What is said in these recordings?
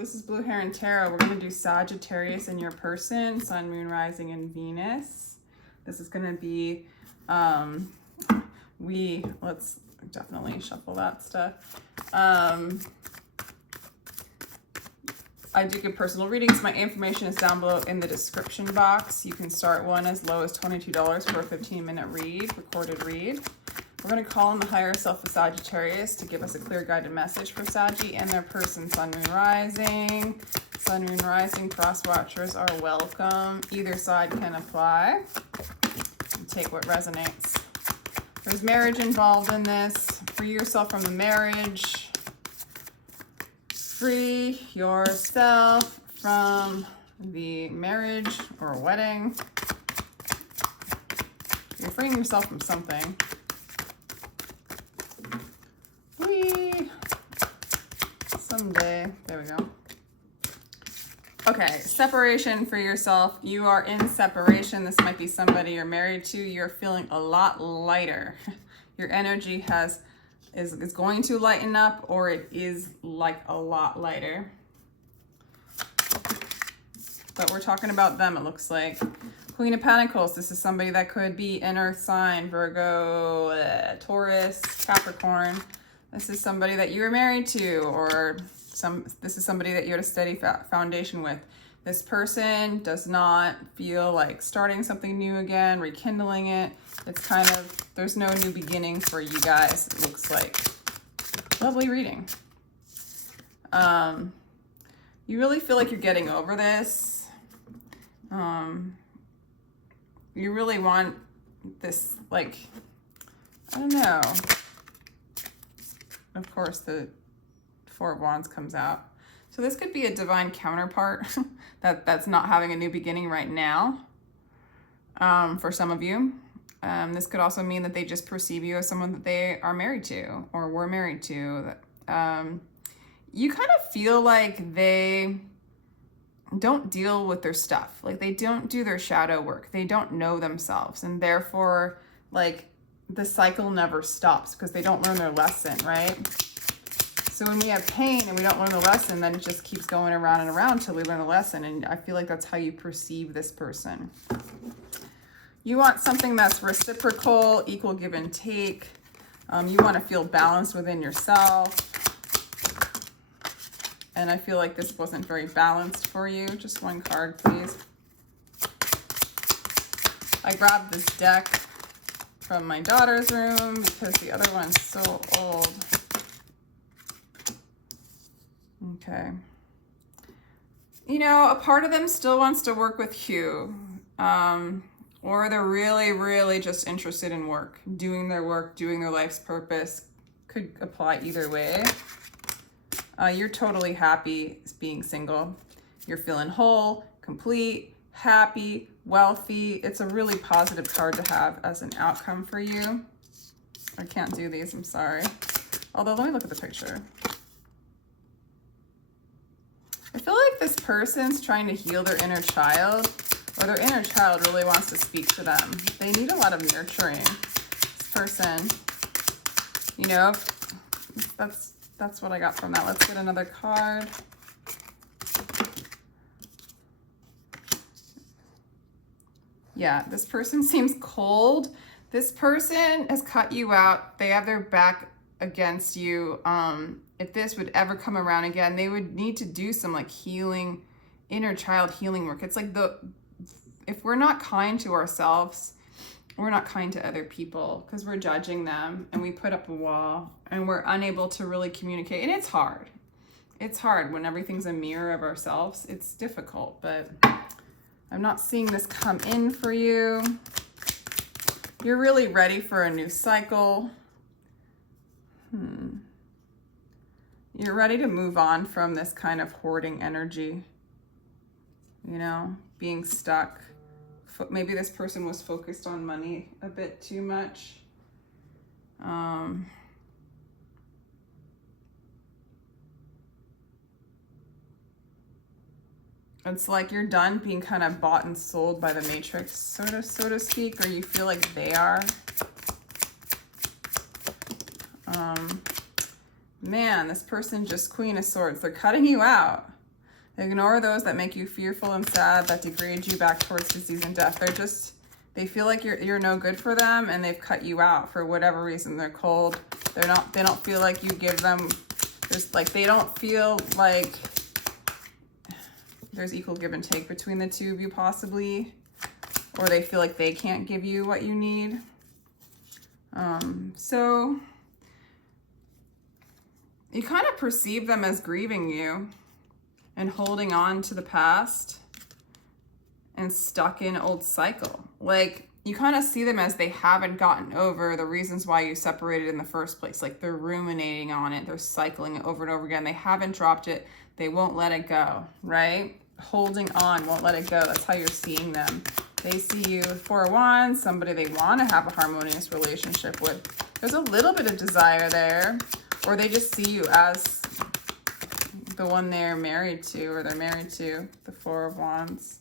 this is Blue Heron Tarot. We're going to do Sagittarius in your person, Sun, Moon, Rising, and Venus. This is going to be, let's definitely shuffle that stuff. I do give personal readings. My information is down below in the description box. You can start one as low as $22 for a 15-minute read, recorded read. We're going to call in the higher self of Sagittarius to give us a clear guided message for Saggy and their person, Sun, Moon, Rising. Sun, Moon, Rising, cross watchers are welcome. Either side can apply. Take what resonates. There's marriage involved in this. Free yourself from the marriage. Free yourself from the marriage or wedding. You're freeing yourself from something. Someday. There we go. Okay, separation for yourself. You are in separation. This might be somebody you're married to. You're feeling a lot lighter. Your energy is going to lighten up, or it is like a lot lighter. But we're talking about them, it looks like. Queen of Pentacles. This is somebody that could be an earth sign, Virgo, Taurus, Capricorn. This is somebody that you were married to, or this is somebody that you had a steady foundation with. This person does not feel like starting something new again, rekindling it. It's kind of, there's no new beginning for you guys, it looks like. Lovely reading. You really feel like you're getting over this. You really want this, like, I don't know. Of course, the Four of Wands comes out. So this could be a divine counterpart that's not having a new beginning right now, for some of you. This could also mean that they just perceive you as someone that they are married to or were married to. You kind of feel like they don't deal with their stuff. Like they don't do their shadow work. They don't know themselves. And therefore, like, the cycle never stops because they don't learn their lesson, right? So when we have pain and we don't learn the lesson, then it just keeps going around and around until we learn the lesson. And I feel like that's how you perceive this person. You want something that's reciprocal, equal give and take. You want to feel balanced within yourself. And I feel like this wasn't very balanced for you. Just one card, please. I grabbed this deck from my daughter's room because the other one's so old. Okay. You know, a part of them still wants to work with Hugh. Or they're really, really just interested in work. Doing their work, doing their life's purpose. Could apply either way. You're totally happy being single. You're feeling whole, complete, happy, wealthy. It's a really positive card to have as an outcome for you. I can't do these, I'm sorry. Although, let me look at the picture. I feel like this person's trying to heal their inner child, or their inner child really wants to speak to them. They need a lot of nurturing. This person, you know, that's what I got from that. Let's get another card. Yeah, this person seems cold. This person has cut you out. They have their back against you. If this would ever come around again, they would need to do some like healing, inner child healing work. It's like if we're not kind to ourselves, we're not kind to other people because we're judging them and we put up a wall and we're unable to really communicate. And it's hard. It's hard when everything's a mirror of ourselves. It's difficult, but I'm not seeing this come in for you. You're really ready for a new cycle. You're ready to move on from this kind of hoarding energy, you know, being stuck. Maybe this person was focused on money a bit too much. It's like you're done being kind of bought and sold by the Matrix, so to speak, or you feel like they are. Man, this person just Queen of Swords. They're cutting you out. Ignore those that make you fearful and sad, that degrade you back towards disease and death. They feel like you're no good for them, and they've cut you out for whatever reason. They're cold. They don't feel like you give them, they don't feel like there's equal give and take between the two of you possibly, or they feel like they can't give you what you need. So you kind of perceive them as grieving you and holding on to the past and stuck in old cycle. Like, you kind of see them as they haven't gotten over the reasons why you separated in the first place. Like, they're ruminating on it. They're cycling it over and over again. They haven't dropped it. They won't let it go, right? Holding on, won't let it go. That's how you're seeing them. They see you with 4 of Wands, somebody they want to have a harmonious relationship with. There's a little bit of desire there, or they just see you as the one they're married to, or they're married to, the 4 of Wands.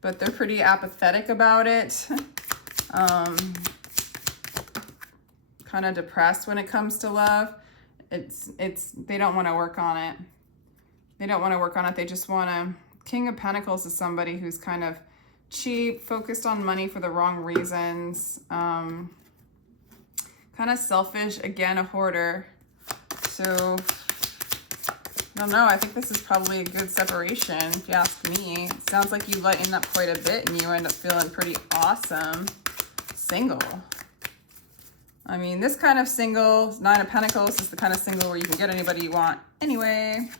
But they're pretty apathetic about it. Kind of depressed when it comes to love. They don't want to work on it. They don't want to work on it. They just want to. King of Pentacles is somebody who's kind of cheap, focused on money for the wrong reasons. Kind of selfish, again, a hoarder. So, I don't know. I think this is probably a good separation, if you ask me. It sounds like you lighten up quite a bit and you end up feeling pretty awesome single. I mean, this kind of single, 9 of Pentacles, is the kind of single where you can get anybody you want anyway.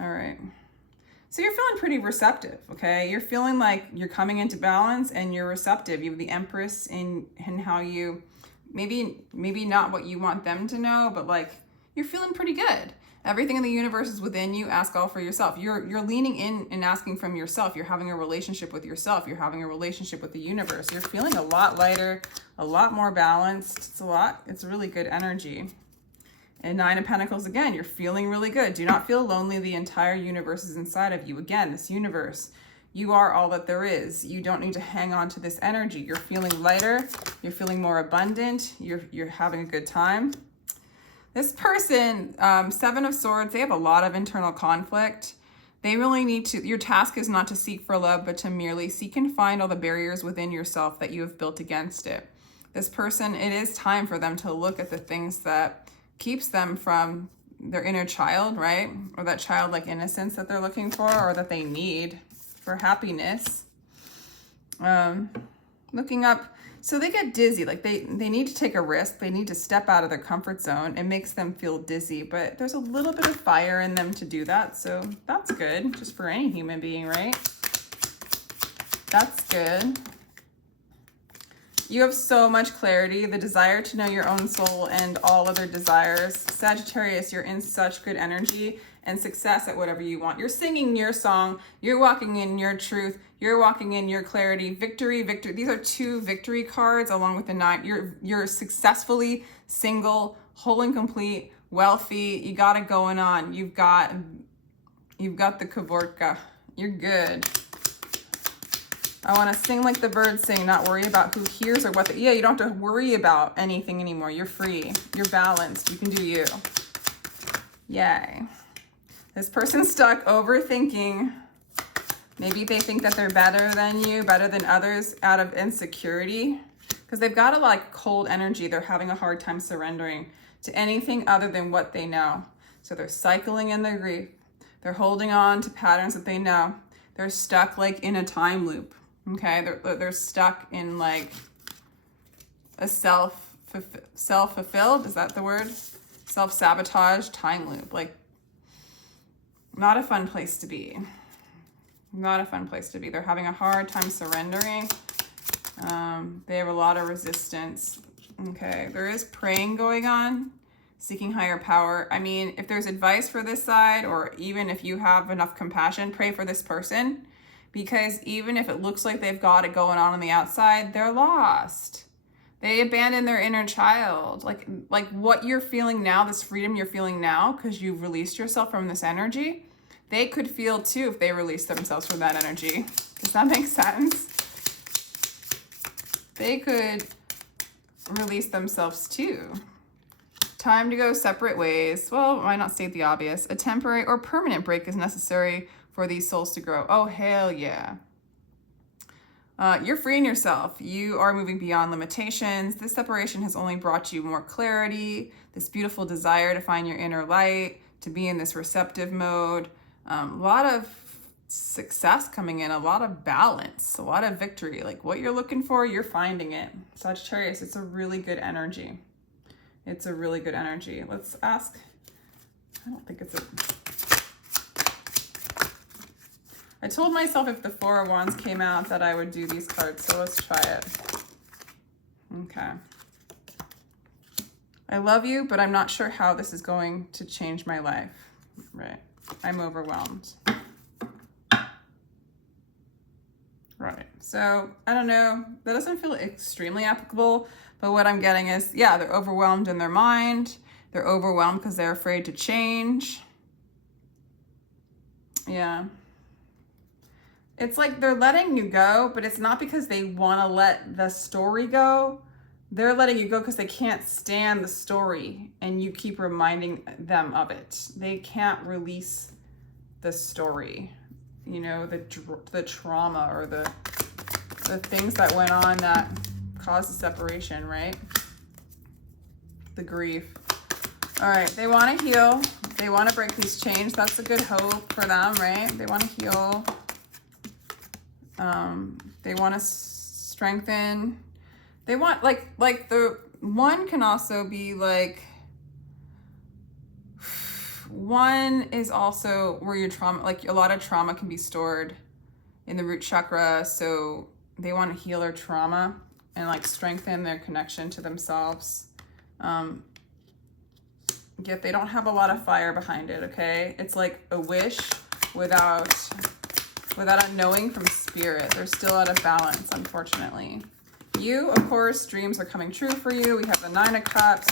All right. So you're feeling pretty receptive, okay? You're feeling like you're coming into balance and you're receptive. You have the Empress in how you, maybe not what you want them to know, but like, you're feeling pretty good. Everything in the universe is within you. Ask all for yourself. You're leaning in and asking from yourself. You're having a relationship with yourself. You're having a relationship with the universe. You're feeling a lot lighter, a lot more balanced. It's really good energy. And 9 of Pentacles, again, you're feeling really good. Do not feel lonely. The entire universe is inside of you. Again, this universe, you are all that there is. You don't need to hang on to this energy. You're feeling lighter. You're feeling more abundant. You're having a good time. This person, 7 of Swords, they have a lot of internal conflict. They really need to, your task is not to seek for love, but to merely seek and find all the barriers within yourself that you have built against it. This person, it is time for them to look at the things that keeps them from their inner child, right? Or that childlike innocence that they're looking for, or that they need for happiness. Looking up, so they get dizzy, like they need to take a risk. They need to step out of their comfort zone. It makes them feel dizzy, but there's a little bit of fire in them to do that. So that's good, just for any human being, right? That's good. You have so much clarity, the desire to know your own soul and all other desires. Sagittarius, you're in such good energy and success at whatever you want. You're singing your song. You're walking in your truth. You're walking in your clarity. Victory, victory. These are 2 victory cards along with the 9. You're successfully single, whole and complete, wealthy. You got it going on. You've got the Kavorka. You're good. I want to sing like the birds sing, not worry about who hears or what. You don't have to worry about anything anymore. You're free. You're balanced. You can do you. Yay. This person's stuck overthinking. Maybe they think that they're better than you, better than others out of insecurity. Because they've got a like cold energy. They're having a hard time surrendering to anything other than what they know. So they're cycling in their grief. They're holding on to patterns that they know. They're stuck like in a time loop. Okay, they're stuck in like a self-fulfilled, is that the word? Self-sabotage time loop. Like, not a fun place to be. Not a fun place to be. They're having a hard time surrendering. They have a lot of resistance. Okay, there is praying going on, seeking higher power. I mean, if there's advice for this side, or even if you have enough compassion, pray for this person. Because even if it looks like they've got it going on the outside, they're lost. They abandon their inner child. Like what you're feeling now, this freedom you're feeling now, because you've released yourself from this energy, they could feel too if they release themselves from that energy. Does that make sense? They could release themselves too. Time to go separate ways. Well, why not state the obvious? A temporary or permanent break is necessary for these souls to grow. Oh, hell yeah. You're freeing yourself. You are moving beyond limitations. This separation has only brought you more clarity, this beautiful desire to find your inner light, to be in this receptive mode. A lot of success coming in, a lot of balance, a lot of victory. Like what you're looking for, you're finding it. Sagittarius, it's a really good energy. It's a really good energy. Let's ask. I don't think it's a... I told myself if the Four of Wands came out that I would do these cards, so let's try it. Okay. I love you, but I'm not sure how this is going to change my life. Right. I'm overwhelmed. Right. So, I don't know. That doesn't feel extremely applicable, but what I'm getting is, yeah, they're overwhelmed in their mind. They're overwhelmed because they're afraid to change. Yeah. It's like they're letting you go, but it's not because they want to let the story go. They're letting you go because they can't stand the story and you keep reminding them of it. They can't release the story, you know, the trauma or the things that went on that caused the separation, right? The grief. All right, they want to heal. They want to break these chains. That's a good hope for them, right? They want to heal. They want to strengthen. They want like the one can also be like, one is also where your trauma, like a lot of trauma can be stored in the root chakra. So they want to heal their trauma and like strengthen their connection to themselves. Yet they don't have a lot of fire behind it. Okay. It's like a wish without a knowing from spirit. They're still out of balance, unfortunately. You, of course, dreams are coming true for you. We have the Nine of Cups,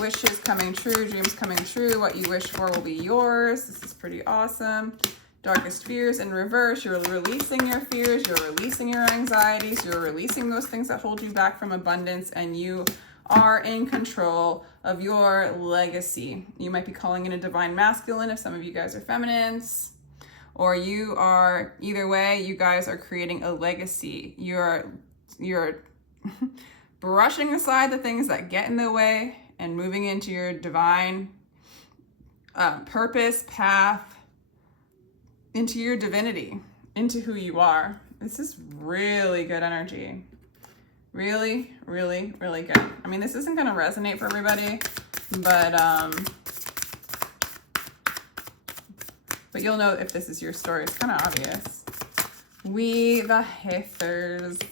wishes coming true, dreams coming true. What you wish for will be yours. This is pretty awesome. Darkest fears in reverse. You're releasing your fears. You're releasing your anxieties. You're releasing those things that hold you back from abundance, and you are in control of your legacy. You might be calling in a divine masculine if some of you guys are feminines. Or you are, either way, you guys are creating a legacy. You're brushing aside the things that get in the way and moving into your divine purpose, path, into your divinity, into who you are. This is really good energy. Really, really, really good. I mean, this isn't going to resonate for everybody, but you'll know if this is your story. It's kind of obvious. We, the Heathers.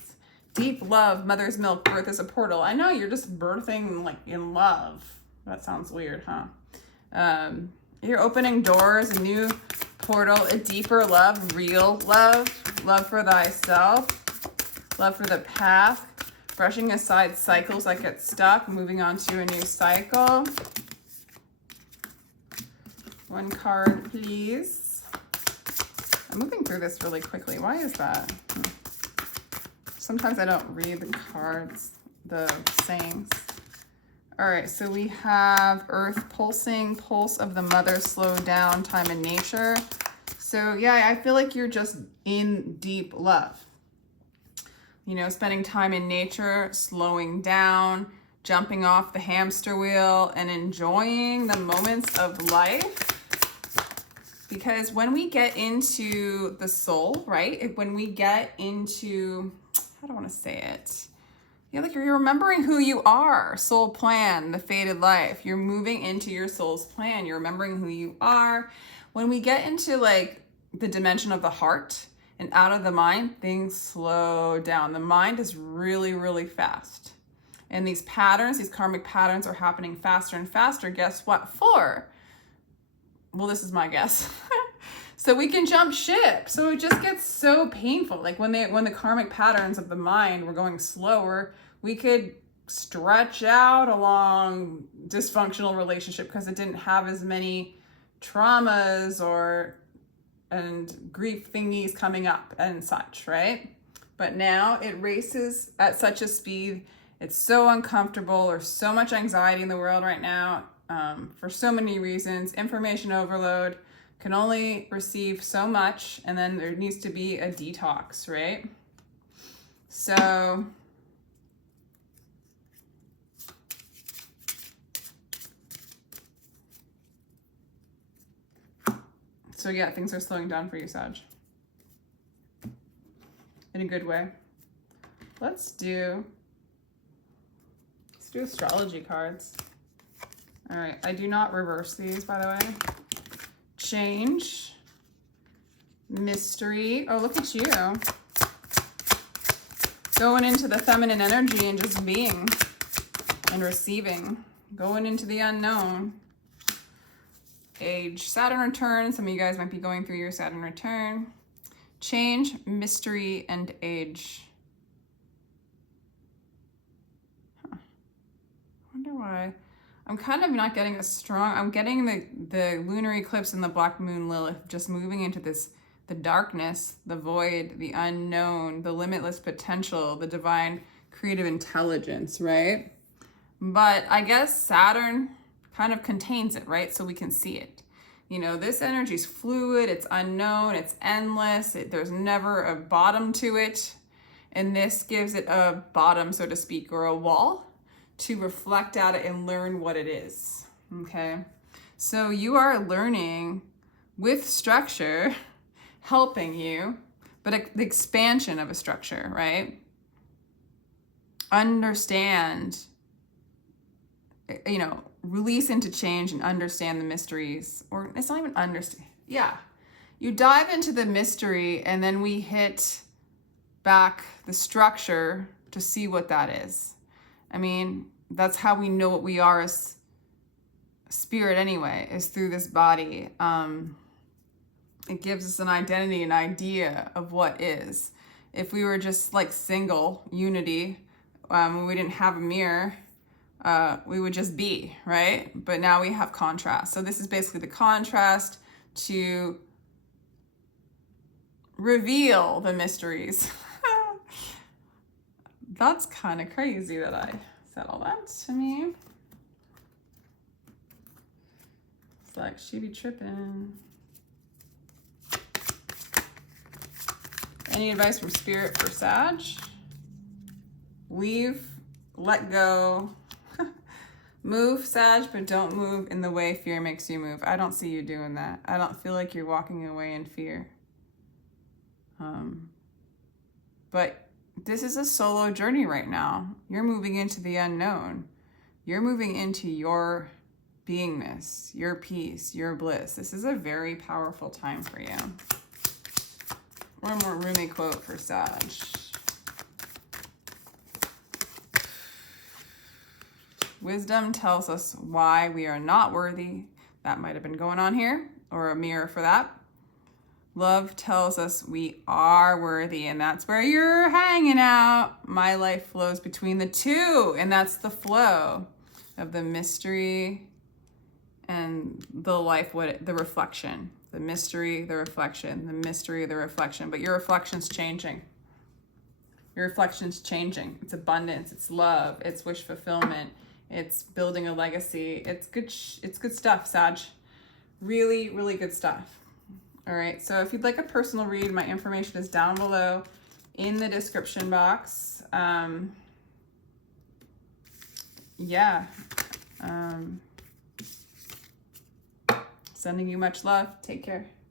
Deep love, mother's milk, birth is a portal. I know you're just birthing like in love. That sounds weird, huh? You're opening doors, a new portal, a deeper love, real love, love for thyself, love for the path, brushing aside cycles that get stuck, moving on to a new cycle. One card, please. I'm moving through this really quickly. Why is that? Sometimes I don't read the cards, the sayings. All right, so we have earth pulsing, pulse of the mother, slow down, time in nature. So yeah, I feel like you're just in deep love. You know, spending time in nature, slowing down, jumping off the hamster wheel and enjoying the moments of life. Because when we get into the soul, right? When we get into, how do I want to say it? Yeah, like you're remembering who you are, soul plan, the fated life. You're moving into your soul's plan. You're remembering who you are. When we get into like the dimension of the heart and out of the mind, things slow down. The mind is really, really fast. And these patterns, these karmic patterns are happening faster and faster. Guess what for? Well, this is my guess. So we can jump ship. So it just gets so painful. Like when the karmic patterns of the mind were going slower, we could stretch out a long dysfunctional relationship because it didn't have as many traumas and grief thingies coming up and such, right? But now it races at such a speed It's so uncomfortable. There's so much anxiety in the world right now for so many reasons. Information overload, can only receive so much, and then there needs to be a detox, right? So yeah, things are slowing down for you, Sag. In a good way. Let's do astrology cards. All right, I do not reverse these, by the way. Change, mystery. Oh, look at you. Going into the feminine energy and just being and receiving. Going into the unknown. Age, Saturn return. Some of you guys might be going through your Saturn return. Change, mystery, and age. Huh. Wonder why. I'm kind of not getting a strong, I'm getting the lunar eclipse and the black moon Lilith just moving into this, the darkness, the void, the unknown, the limitless potential, the divine creative intelligence, right? But I guess Saturn kind of contains it, right? So we can see it. You know, this energy is fluid, it's unknown, it's endless, there's never a bottom to it. And this gives it a bottom, so to speak, or a wall to reflect at it and learn what it is, okay? So you are learning with structure, helping you, but the expansion of a structure, right? Understand, you know, release into change and understand the mysteries, or it's not even understand. Yeah, you dive into the mystery and then we hit back the structure to see what that is. I mean, that's how we know what we are as spirit anyway, is through this body. It gives us an identity, an idea of what is. If we were just like single unity, we didn't have a mirror, we would just be, right? But now we have contrast. So this is basically the contrast to reveal the mysteries. That's kind of crazy that I said all that to me. It's like, she be tripping. Any advice from Spirit for Sag? Leave, let go. Move, Sag, but don't move in the way fear makes you move. I don't see you doing that. I don't feel like you're walking away in fear. But this is a solo journey right now. You're moving into the unknown. You're moving into your beingness, your peace, your bliss. This is a very powerful time for you. One more Rumi quote for Sag. Wisdom tells us why we are not worthy. That might have been going on here, or a mirror for that. Love tells us we are worthy, and that's where you're hanging out. My life flows between the two, and that's the flow of the mystery and the life, the reflection. The mystery, the reflection, the mystery, the reflection. But your reflection's changing. Your reflection's changing. It's abundance, it's love, it's wish fulfillment. It's building a legacy. It's good stuff, Sag. Really, really good stuff. All right, so if you'd like a personal read, my information is down below in the description box. Sending you much love. Take care.